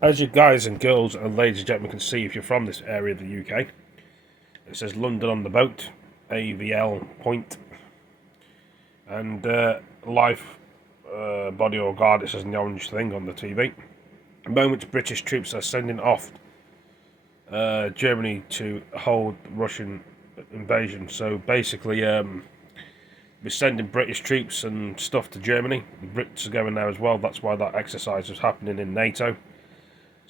As you guys and girls and ladies and gentlemen can see if you're from this area of the UK, it says London on the boat, AVL point, and life body or guard, it says in the orange thing on the TV. The moment British troops are sending off Germany to hold Russian invasion. So basically, we're sending British troops and stuff to Germany. The Brits are going there as well. That's why that exercise is happening in NATO.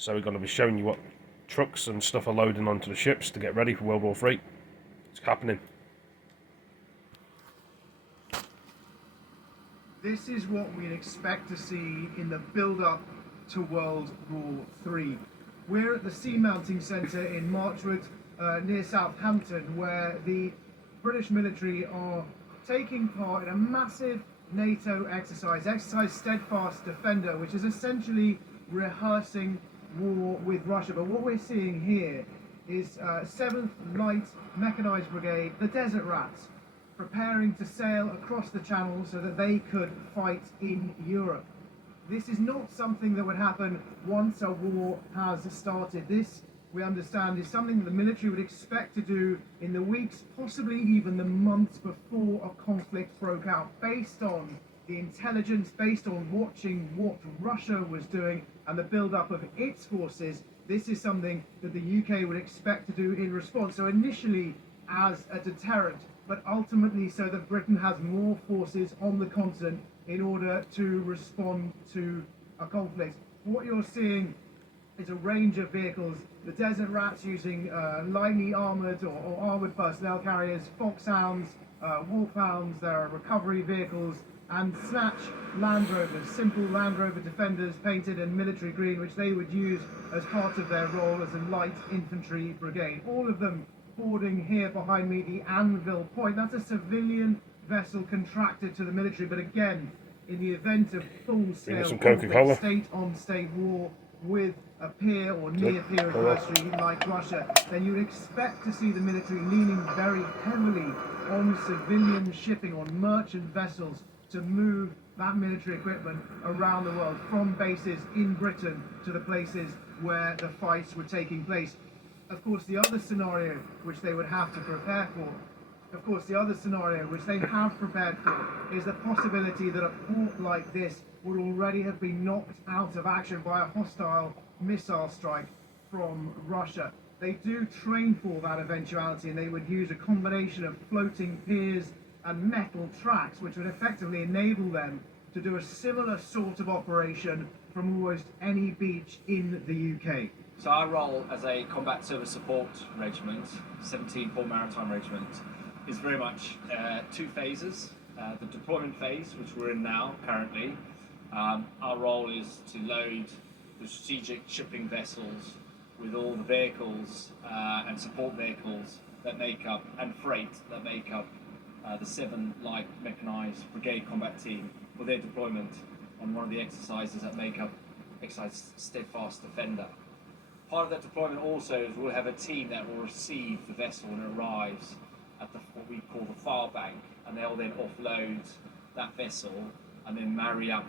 So we're going to be showing you what trucks and stuff are loading onto the ships to get ready for World War III. It's happening. This is what we'd expect to see in the build-up to World War III. We're at the Sea Mounting Centre in Marchwood, near Southampton, where the British military are taking part in a massive NATO exercise Steadfast Defender, which is essentially rehearsing war with Russia. But what we're seeing here is 7th Light Mechanised Brigade, the Desert Rats, preparing to sail across the Channel so that they could fight in Europe. This is not something that would happen once a war has started. This, we understand, is something that the military would expect to do in the weeks, possibly even the months before a conflict broke out, based on the intelligence, based on watching what Russia was doing and the build-up of its forces. This is something that the UK would expect to do in response. So initially as a deterrent, but ultimately so that Britain has more forces on the continent in order to respond to a conflict. What you're seeing is a range of vehicles. The Desert Rats using lightly armoured or armoured personnel carriers, foxhounds, wolfhounds, there are recovery vehicles, and Snatch Land Rovers, simple Land Rover Defenders painted in military green, which they would use as part of their role as a light infantry brigade. All of them boarding here behind me, the Anvil Point. That's a civilian vessel contracted to the military, but again, in the event of full-scale conflict, state-on-state war with a peer or near-peer adversary like Russia, then you'd expect to see the military leaning very heavily on civilian shipping, on merchant vessels, to move that military equipment around the world, from bases in Britain to the places where the fights were taking place. Of course, the other scenario which they would have to prepare for, is the possibility that a port like this would already have been knocked out of action by a hostile missile strike from Russia. They do train for that eventuality, and they would use a combination of floating piers and metal tracks, which would effectively enable them to do a similar sort of operation from almost any beach in the UK. So our role as a combat service support regiment, 17th Port Maritime Regiment, is very much two phases. The deployment phase, which we're in now currently, our role is to load the strategic shipping vessels with all the vehicles and support vehicles that make up, and freight that make up the 7 Light Mechanised Brigade Combat Team for their deployment on one of the exercises that make up Exercise Steadfast Defender. Part of that deployment also is we'll have a team that will receive the vessel when it arrives at what we call the far bank, and they'll then offload that vessel and then marry up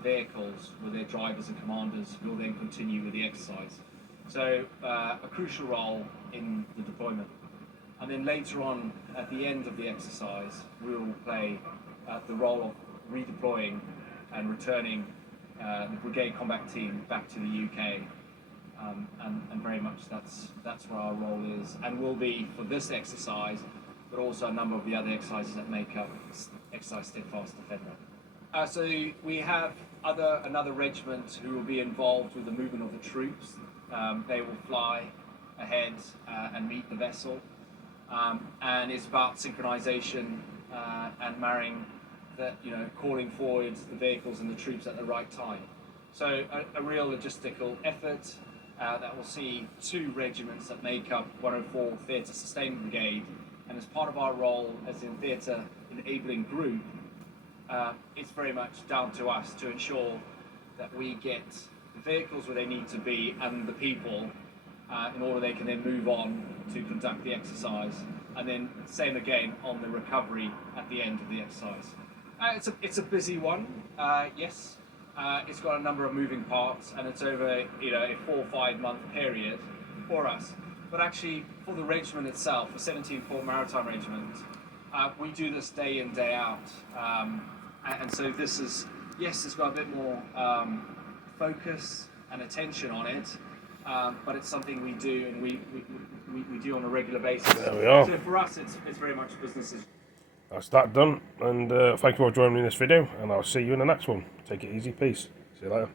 vehicles with their drivers and commanders who will then continue with the exercise. So a crucial role in the deployment. And then later on, at the end of the exercise, we will play the role of redeploying and returning the brigade combat team back to the UK. And very much that's where our role is, and will be for this exercise, but also a number of the other exercises that make up Exercise Steadfast Defender. So we have another regiment who will be involved with the movement of the troops. They will fly ahead and meet the vessel, and it's about synchronization and marrying that, calling forward the vehicles and the troops at the right time. So a real logistical effort that will see 2 regiments that make up 104 Theatre Sustainment Brigade, and as part of our role as in Theatre Enabling Group, it's very much down to us to ensure that we get the vehicles where they need to be and the people in order they can then move on to conduct the exercise, and then same again on the recovery at the end of the exercise. It's a busy one, yes. it's got a number of moving parts, and it's over, you know, a 4 or 5 month period for us. But actually, for the regiment itself, the 17th Port Maritime Regiment, we do this day in, day out, and so this is, yes, it's got a bit more focus and attention on it, but it's something we do, and we do on a regular basis. There we are. So for us, it's very much business as usual. That's that done, and thank you for joining me in this video, and I'll see you in the next one. Take it easy, peace. See you later.